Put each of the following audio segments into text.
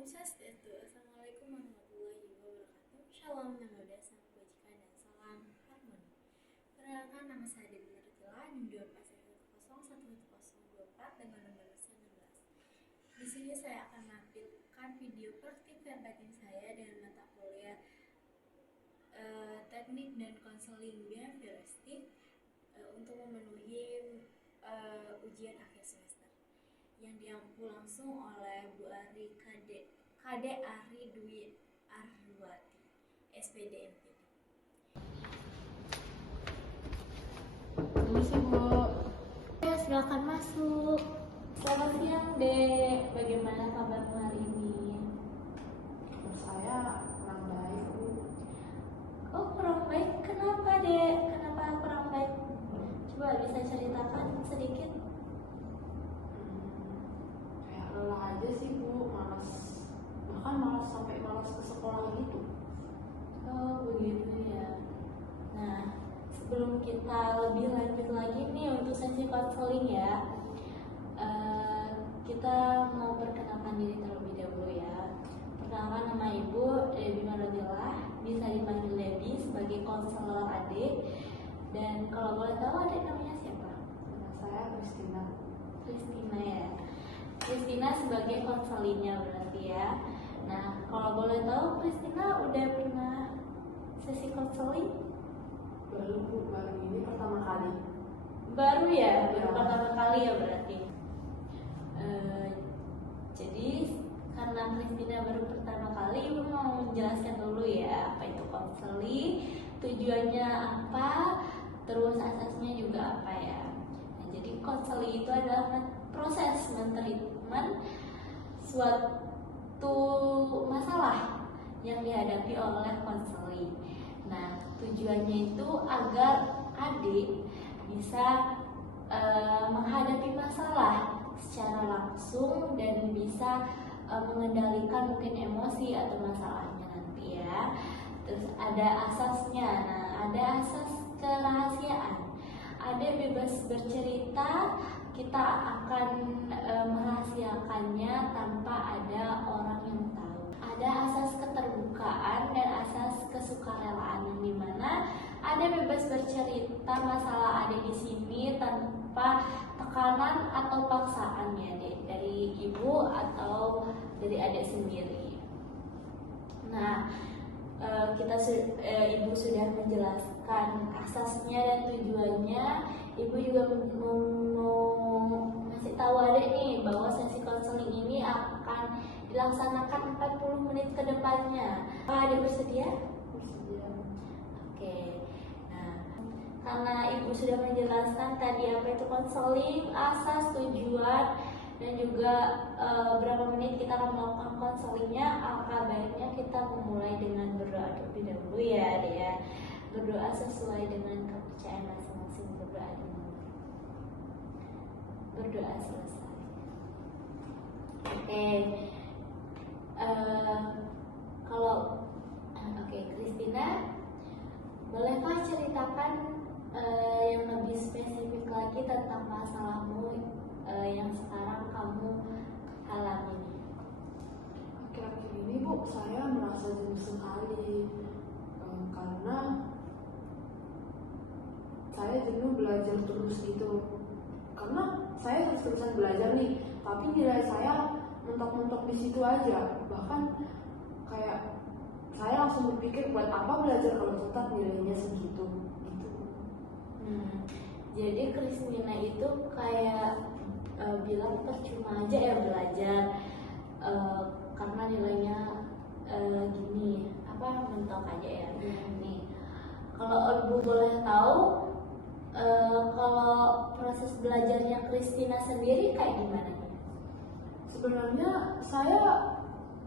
Om Swastiastu. Assalamualaikum warahmatullahi wabarakatuh. Shalom, nama budaya, salam kebajikan, dan salam harmoni. Perkenalkan, nama saya Dewi Martila, NIM 2410111024 dengan nomor 19. Di sini saya akan menampilkan video praktik verbatim saya dengan mata kuliah teknik dan konseling behavioristik untuk memenuhi ujian akhir semester yang diampu langsung oleh Bu Ari KD Ari Dwi Arwati, SPD MPD. Permisi Bu. Ya, silakan masuk. Selamat siang Dek, bagaimana kabarmu hari ini? Saya kurang baik Bu. Oh, kurang baik, kenapa Dek? Kenapa kurang baik? Coba bisa ceritakan sedikit. Kayak lelah aja sih Bu, bahkan malas sampai malas ke sekolah gitu. Oh, begitu ya. Nah, sebelum kita lebih lanjut lagi nih untuk sesi konseling ya, kita mau perkenalkan diri terlebih dahulu ya. Perkenalkan, nama Ibu Dewi Martila, bisa dipanggil Dewi sebagai konselor adik. Dan kalau boleh tahu adik namanya siapa? Nama saya Kristina. Kristina ya. Kristina sebagai konselingnya berarti ya. Nah, kalau boleh tahu Kristina udah pernah sesi konseling? Baru Bu, baru ini pertama kali. Baru ya, baru Ya. pertama kali ya berarti. Jadi karena Kristina baru pertama kali, Ibu mau menjelaskan dulu ya apa itu konseling, tujuannya apa, terus asasnya juga apa ya. Nah, jadi konseling itu adalah proses mentreatment suatu masalah yang dihadapi oleh konseling. Nah, tujuannya itu agar adik bisa menghadapi masalah secara langsung dan bisa mengendalikan mungkin emosi atau masalahnya nanti ya. Terus ada asasnya. Nah, ada asas kerahasiaan. Adik bebas bercerita, kita akan merahasiakannya tanpa ada orang yang tahu. Ada asas keterbukaan dan asas kesukarelaan, yang dimana ada bebas bercerita masalah adik di sini tanpa tekanan atau paksaan ya Dek, dari ibu atau dari adik sendiri. Nah, ibu sudah menjelaskan asasnya dan tujuannya. Ibu juga mau ngasih tahu adik nih bahwa sesi konseling ini akan dilaksanakan 40 menit ke depannya. Apakah adik bersedia? Bersedia. Oke. Nah, karena ibu sudah menjelaskan tadi apa itu konseling, asas, tujuan, dan juga berapa menit kita akan melakukan konselingnya, alangkah baiknya kita memulai dengan berdoa terlebih dahulu ya Dek ya. Berdoa sesuai dengan kepercayaan masing-masing, berdoa selesai. Oke. Kristina, bolehkah ceritakan yang lebih spesifik lagi tentang masalahmu yang sekarang kamu alami? Akhir-akhir ini Bu, saya merasa jenuh sekali karena saya jenuh belajar terus gitu. Karena saya terus-terusan belajar nih, tapi nilai saya mentok-mentok di situ aja. Bahkan kayak saya langsung berpikir buat apa belajar kalau tetap nilainya segitu gitu. Jadi Kristina itu kayak bilang percuma aja ya belajar karena nilainya gini, mentok aja ya. Nih, kalau Ibu boleh tahu, kalau proses belajarnya Kristina sendiri kayak gimana? Sebenarnya saya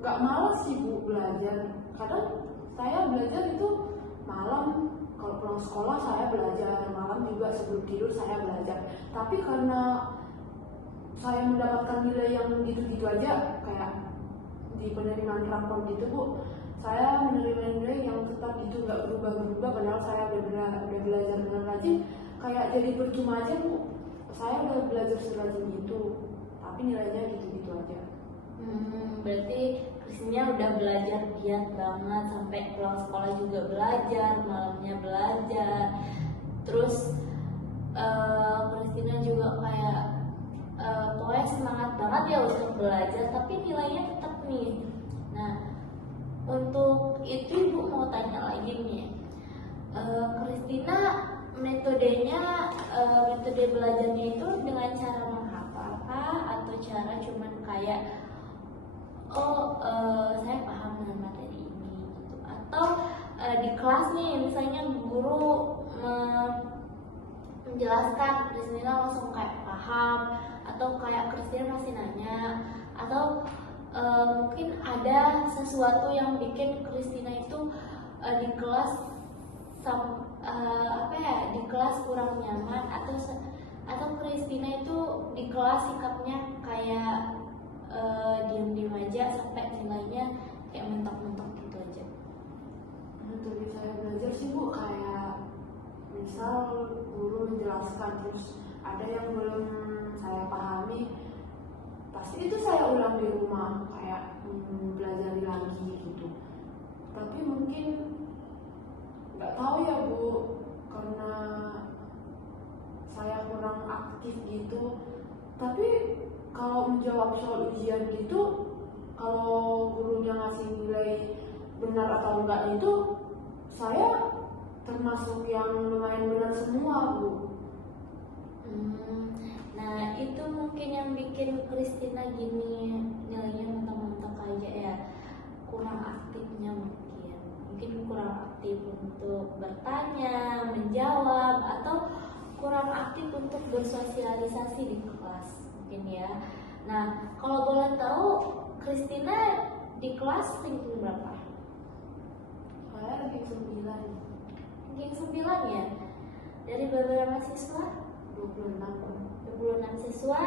nggak malas sih Bu belajar. Kadang saya belajar itu malam, kalau pulang sekolah saya belajar, malam juga sebelum tidur saya belajar. Tapi karena saya mendapatkan nilai yang gitu-gitu aja, kayak di penerimaan rapor gitu Bu, saya menerima nilai yang tetap itu nggak berubah-berubah, padahal saya udah belajar dengan rajin, kayak jadi percuma aja Bu. Saya udah belajar serajin itu, tapi nilainya gitu-gitu aja. Berarti biasanya udah belajar giat banget sampai pulang sekolah juga belajar, malamnya belajar. Terus Christina juga kayak pokoknya semangat banget ya untuk belajar, tapi nilainya tetap nih. Nah, untuk itu ibu mau tanya lagi nih, Christina metode belajarnya itu dengan cara menghafal atau cara cuman kayak saya paham dengan materi ini gitu, atau di kelas nih misalnya guru menjelaskan Christina langsung kayak paham, atau kayak Christina masih nanya, atau mungkin ada sesuatu yang bikin Christina itu di kelas di kelas kurang nyaman, atau Christina itu di kelas sikapnya kayak diem-diem aja sampai nilainya kayak mentok-mentok gitu aja. Metode saya belajar sih Bu, kayak misal guru menjelaskan terus ada yang belum saya pahami, pasti itu saya ulang di rumah, kayak belajar lagi gitu. Tapi mungkin nggak tahu ya Bu, karena saya kurang aktif gitu. Tapi kalau menjawab soal ujian gitu, kalau gurunya ngasih nilai benar atau enggak itu, saya termasuk yang lumayan benar semua Bu. Nah itu mungkin yang bikin Christina gini nilainya mentok-mentok aja ya, kurang aktifnya mungkin kurang aktif untuk bertanya, menjawab, atau kurang aktif untuk bersosialisasi di kelas mungkin ya. Nah kalau boleh tahu Christina di kelas ranking berapa? Saya ranking 9. Ranking 9 ya? Dari beberapa siswa? 26 siswa,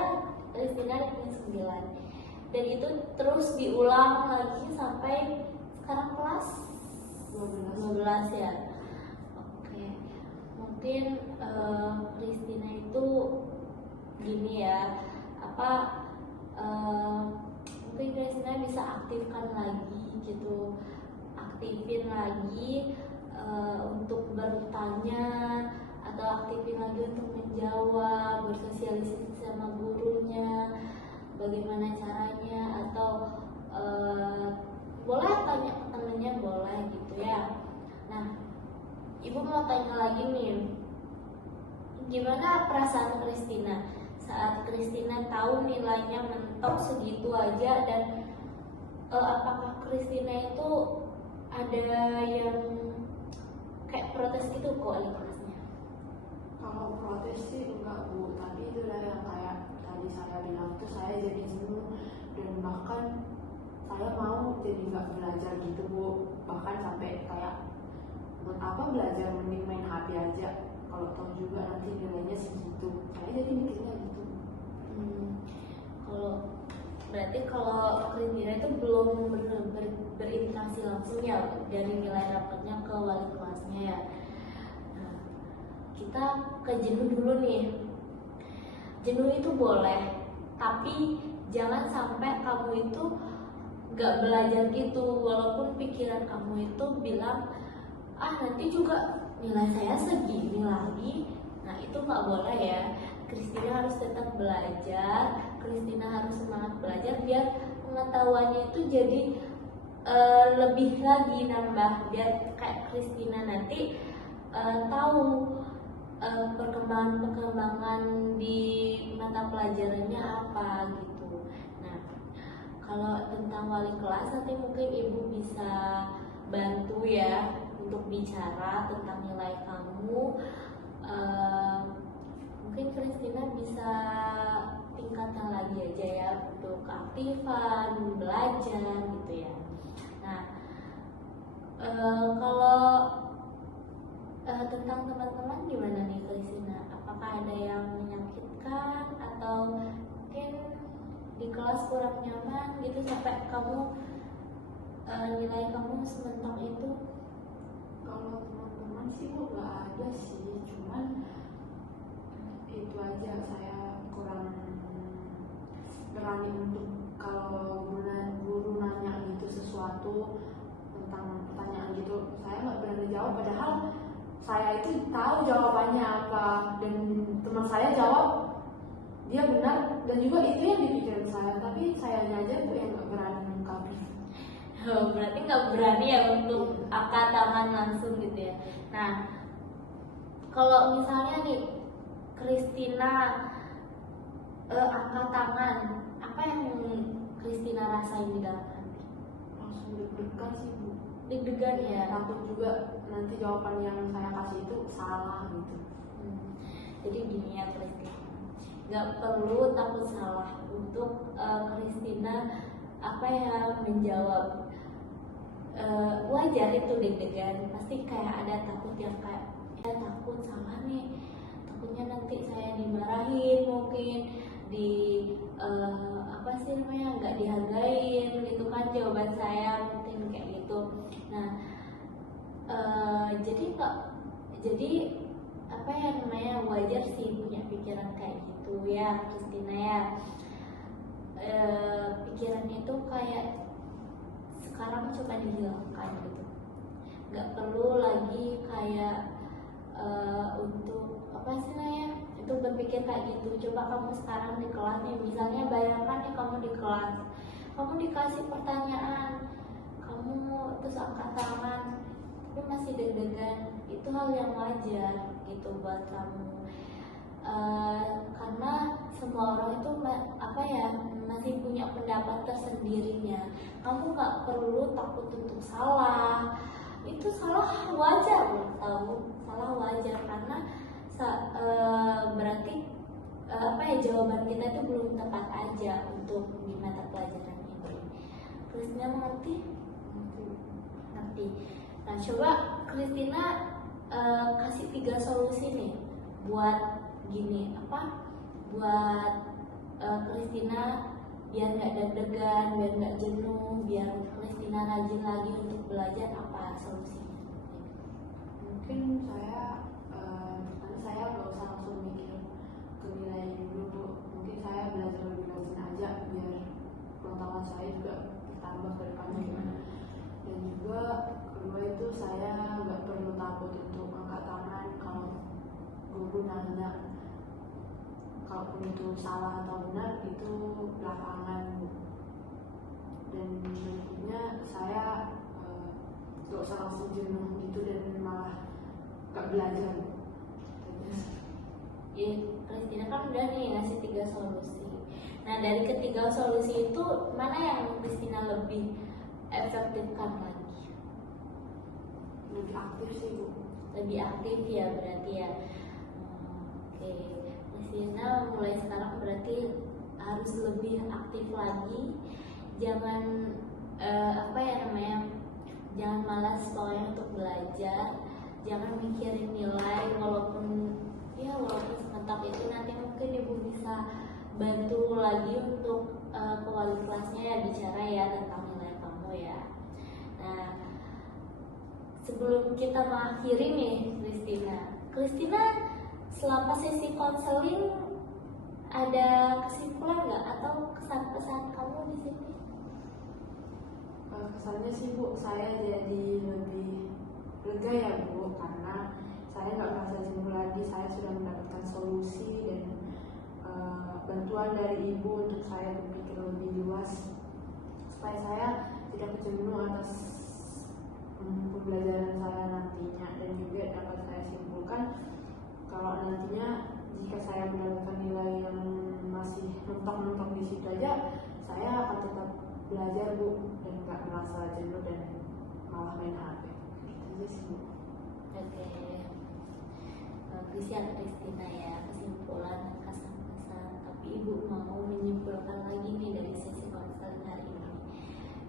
Christina ranking 9. Dan itu terus diulang lagi sampai sekarang kelas 12 ya. Oke. Mungkin Christina itu gini ya, mungkin Christina bisa aktifkan lagi gitu, aktifin lagi untuk bertanya, atau aktifin lagi untuk menjawab, bersosialisasi sama gurunya bagaimana caranya, atau boleh tanya ke temennya, boleh gitu ya. Nah ibu mau tanya lagi nih, gimana perasaan Christina saat Christina tahu nilainya mentok segitu aja, dan apakah Christina itu ada yang kayak protes gitu kok wali kelasnya? Kalau protes sih enggak Bu, tapi itu lah yang kayak tadi saya bilang tuh, saya jadi jenuh dan bahkan saya mau jadi nggak belajar gitu Bu, bahkan sampai kayak buat apa belajar, mending main HP aja kalau tahu juga nanti nilainya segitu. Saya jadi mikirnya gitu. Berarti kalau Christina itu belum berinteraksi langsung ya dari nilai rapatnya ke wali kelasnya ya. Nah, kita ke jenuh dulu nih. Jenuh itu boleh, tapi jangan sampai kamu itu gak belajar gitu, walaupun pikiran kamu itu bilang nanti juga nilai saya segini lagi. Nah itu gak boleh ya. Christina harus tetap belajar, Christina harus semangat belajar biar pengetahuannya itu jadi lebih lagi nambah, biar kayak Christina nanti tahu perkembangan di mata pelajarannya apa gitu. Nah kalau tentang wali kelas nanti mungkin ibu bisa bantu ya untuk bicara tentang nilai kamu. Mungkin Christina bisa tingkatkan lagi aja ya untuk keaktifan belajar gitu ya. Nah kalau tentang teman-teman gimana nih Christina? Apakah ada yang menyakitkan atau mungkin di kelas kurang nyaman gitu sampai kamu nilai kamu sementok itu? Kalau teman-teman sih Bu nggak ada sih, cuman itu aja saya kurang berani untuk kalau guru nanya gitu sesuatu jawab, padahal saya itu tahu jawabannya apa, dan teman saya jawab dia benar, dan juga itu yang di pikiran saya, tapi sayanya aja Bu yang nggak berani mengungkapin. Berarti nggak berani ya untuk angkat tangan langsung gitu ya. Nah, kalau misalnya nih Christina angkat tangan, apa yang Christina rasain di dalam hati? Langsung deg-degan sih Bu. Deg-degan ya. Takut juga nanti jawaban yang saya kasih itu salah gitu. Jadi gini ya Christina, nggak perlu takut salah untuk Christina apa ya menjawab. Wajar itu deg-degan, pasti kayak ada takut yang kayak takut salah nih, takutnya nanti saya dimarahin, mungkin di apa sih namanya nggak dihargain gitu kan jawaban saya, mungkin kayak gitu. Nah jadi apa ya namanya wajar sih punya pikiran kayak gitu ya Christina ya. Pikirannya itu kayak sekarang coba dihilangkan gitu, nggak perlu lagi kayak untuk apa sih namanya itu berpikir kayak gitu. Coba kamu sekarang di kelas nih, misalnya bayangkan nih kamu di kelas, kamu dikasih pertanyaan, kamu terus angkat tangan tapi masih deg-degan, itu hal yang wajar gitu buat kamu. Karena semua orang itu apa ya masih punya pendapat tersendirinya. Kamu nggak perlu takut untuk salah. Itu salah wajar loh, tahu? Salah wajar karena berarti apa ya jawaban kita itu belum tepat aja untuk di mata pelajaran ini. Christina mengerti? Ngerti. Nah coba Christina kasih 3 solusi nih buat gini apa buat Christina biar nggak deg-degan, biar nggak jenuh, biar Christina rajin lagi untuk belajar. Apa solusinya? Mungkin saya pertama saya nggak usah langsung mikir ke nilai dulu Bu. Mungkin saya belajar lebih rajin aja biar pengetahuan saya juga bertambah ke depannya gimana. Dan juga kedua itu saya nggak perlu takut untuk angkat tangan kalau guru nanya. Kalaupun itu salah atau benar itu belakangan. Dan berikutnya saya gak usah langsung jenuh gitu dan malah gak belajar. Ya, Christina kan udah nih ngasih 3 solusi. Nah dari ketiga solusi itu mana yang Christina lebih efektifkan lagi? Lebih aktif sih Bu. Lebih aktif ya berarti ya. Oke. Christina mulai sekarang berarti harus lebih aktif lagi, jangan apa ya namanya, jangan malas pokoknya untuk belajar, jangan mikirin nilai walaupun sebentar itu nanti mungkin ibu bisa bantu lagi untuk ke wali kelasnya ya bicara ya tentang nilai kamu ya. Nah sebelum kita mengakhiri nih Christina selama sesi konseling ada kesimpulan nggak atau kesan-pesan kamu di sini? Kesannya sih Bu, saya jadi lebih lega ya Bu, karena saya nggak merasa jenuh lagi. Saya sudah mendapatkan solusi dan bantuan dari Ibu untuk saya berpikir lebih luas supaya saya tidak jenuh atas pembelajaran saya nantinya. Dan juga dapat saya simpulkan kalau nantinya jika saya mendapatkan nilai yang masih mentok-mentok di situ aja, saya akan tetap belajar Bu dan nggak merasa jenuh dan malah main HP. Gitu aja sih Bu. Oke, Christina ya kesimpulan kesan-kesan. Tapi ibu mau menyimpulkan lagi nih dari sesi konseling hari ini.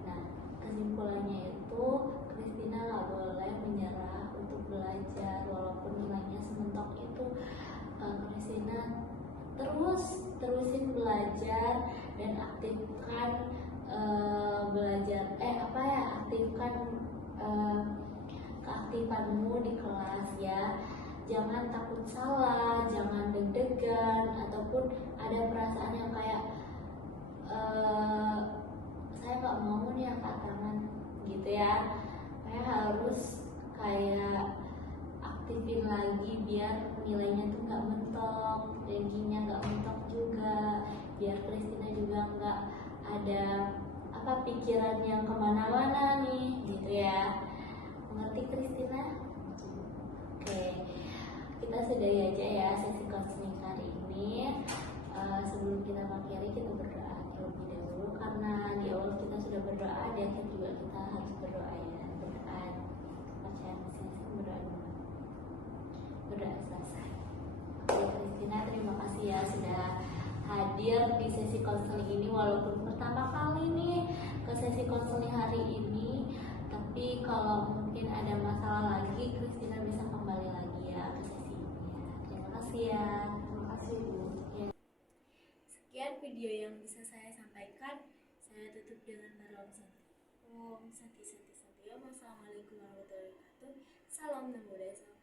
Nah kesimpulannya itu Christina nggak boleh menyerah untuk belajar walaupun nilainya sementok itu. Christina terusin belajar dan aktifkan aktifkan keaktifanmu di kelas ya. Jangan takut salah, jangan deg-degan ataupun ada perasaan yang kayak saya nggak mau nih angkat tangan gitu ya. Saya harus kayak ada pikiran yang kemana-mana nih gitu ya. Mengerti Christina? Oke, kita sudahi aja ya sesi konseling kali ini. Sebelum kita mengakhiri, kita berdoa terlebih dahulu, karena di awal kita sudah berdoa, di akhir juga kita harus berdoa ya. Berdoa, percaya masing-masing berdoa dulu. Berdoa selesai. Oke Christina, terima kasih ya sudah hadir di sesi konseling ini, walaupun pertama kali nih ke sesi konseling hari ini. Tapi kalau mungkin ada masalah lagi, Christina bisa kembali lagi ya ke sesi ini ya. Terima kasih ya. Terima kasih Bu. Ya. Sekian video yang bisa saya sampaikan. Saya tutup dengan kata Om Santi Santi Santi. Wassalamualaikum warahmatullahi wabarakatuh. Salam Namo Buddhaya.